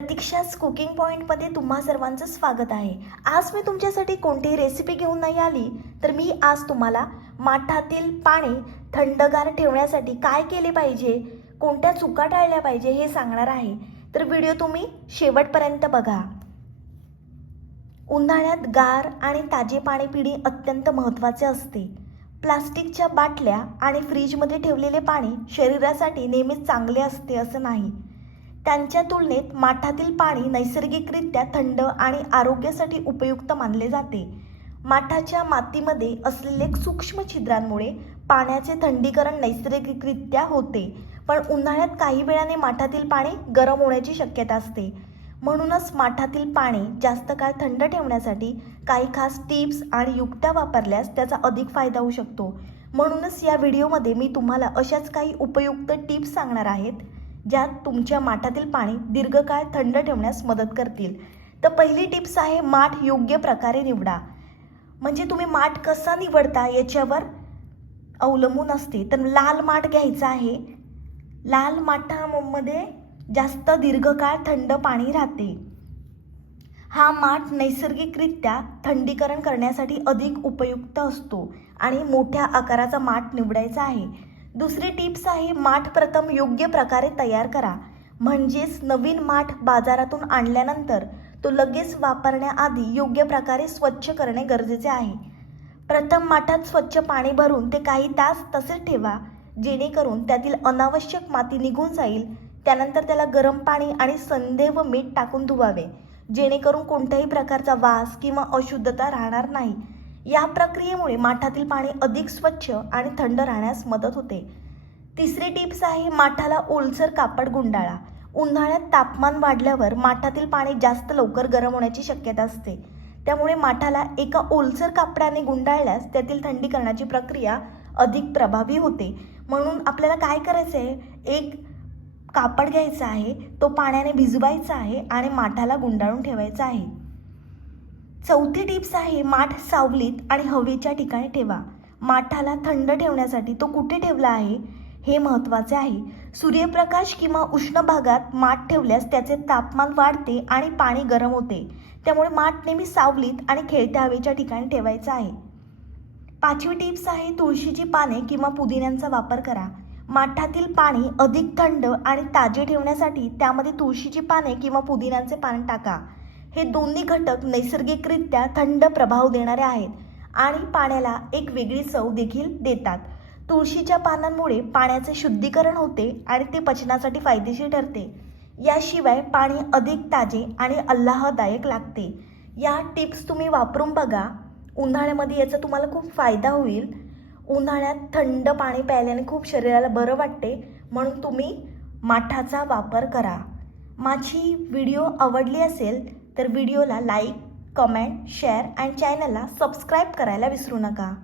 प्रतीक्षाच cooking पॉईंटमध्ये तुम्हा सर्वांचं स्वागत आहे. आज मी तुमच्यासाठी कोणतीही रेसिपी घेऊन नाही आली तर मी आज तुम्हाला माठातील पाणी थंडगार ठेवण्यासाठी काय केले पाहिजे कोणत्या चुका टाळल्या पाहिजे हे सांगणार आहे. तर व्हिडिओ तुम्ही शेवटपर्यंत बघा. उन्हाळ्यात गार आणि ताजे पाणी पिणे अत्यंत महत्त्वाचे असते. प्लास्टिकच्या बाटल्या आणि फ्रीजमध्ये ठेवलेले पाणी शरीरासाठी नेहमीच चांगले असते असं नाही. त्यांच्या तुलनेत माठातील पाणी नैसर्गिकरित्या थंड आणि आरोग्यासाठी उपयुक्त मानले जाते. माठाच्या मातीमध्ये असलेले सूक्ष्म छिद्रांमुळे पाण्याचे थंडीकरण नैसर्गिकरित्या होते पण उन्हाळ्यात काही वेळाने माठातील पाणी गरम होण्याची शक्यता असते. म्हणूनच माठातील पाणी जास्त काळ थंड ठेवण्यासाठी काही खास टिप्स आणि युक्त्या वापरल्यास त्याचा अधिक फायदा होऊ शकतो. म्हणूनच या व्हिडिओमध्ये मी तुम्हाला अशाच काही उपयुक्त टिप्स सांगणार आहेत. ज्यात तुमच्या माठातील पाणी दीर्घकाळ थंड ठेवण्यास मदत करतील. तर पहिली टिप्स आहे माठ योग्य प्रकारे निवडा. म्हणजे तुम्ही माठ कसा निवडता याच्यावर अवलंबून असते. तर लाल माठ घ्यायचा आहे. लाल माठामध्ये जास्त दीर्घकाळ थंड पाणी राहते. हा माठ नैसर्गिकरित्या थंडीकरण करण्यासाठी अधिक उपयुक्त असतो आणि मोठ्या आकाराचा माठ निवडायचा आहे. दुसरी टिप्स आहे माठ प्रथम योग्य प्रकारे तयार करा. म्हणजेच नवीन माठ बाजारातून आणल्यानंतर तो लगेच वापरण्याआधी योग्य प्रकारे स्वच्छ करणे गरजेचे आहे. प्रथम माठात स्वच्छ पाणी भरून ते काही तास तसेच ठेवा जेणेकरून त्यातील अनावश्यक माती निघून जाईल. त्यानंतर त्याला गरम पाणी आणि संधे व मीठ टाकून धुवावे जेणेकरून कोणत्याही प्रकारचा वास किंवा अशुद्धता राहणार नाही. या प्रक्रियेमुळे माठातील पाणी अधिक स्वच्छ आणि थंड राहण्यास मदत होते. तिसरी टिप्स आहे माठाला ओलसर कापड गुंडाळा. उन्हाळ्यात तापमान वाढल्यावर माठातील पाणी जास्त लवकर गरम होण्याची शक्यता असते. त्यामुळे माठाला एका ओलसर कापडाने गुंडाळल्यास त्यातील थंडीकरणाची प्रक्रिया अधिक प्रभावी होते. म्हणून आपल्याला काय करायचं आहे एक कापड घ्यायचं आहे तो पाण्याने भिजवायचा आहे आणि माठाला गुंडाळून ठेवायचा आहे. चौथी टिप्स आहे माठ सावलीत आणि हवेच्या ठिकाणी ठेवा. माठाला थंड ठेवण्यासाठी तो कुठे ठेवला आहे हे महत्त्वाचे आहे. सूर्यप्रकाश किंवा उष्ण भागात माठ ठेवल्यास त्याचे तापमान वाढते आणि पाणी गरम होते. त्यामुळे माठ नेहमी सावलीत आणि खेळत्या हवेच्या ठिकाणी ठेवायचं आहे. पाचवी टिप्स आहे तुळशीची पाने किंवा पुदिन्यांचा वापर करा. माठातील पाणी अधिक थंड आणि ताजे ठेवण्यासाठी त्यामध्ये तुळशीची पाने किंवा पुदिन्यांचे पान टाका. हे दोन्ही घटक नैसर्गिकरित्या थंड प्रभाव देणारे आहेत आणि पाण्याला एक वेगळी चव देखील देतात. तुळशीच्या पानांमुळे पाण्याचे शुद्धीकरण होते आणि ते पचनासाठी फायदेशीर ठरते. याशिवाय पाणी अधिक ताजे आणि अल्लाहदायक लागते. या टिप्स तुम्ही वापरून बघा. उन्हाळ्यामध्ये याचा तुम्हाला खूप फायदा होईल. उन्हाळ्यात थंड पाणी प्यायल्याने खूप शरीराला बरं वाटते. म्हणून तुम्ही माठाचा वापर करा. माझी व्हिडिओ आवडली असेल तर व्हिडिओला लाईक कमेंट शेअर अँड चॅनलला सबस्क्राईब करायला विसरू नका.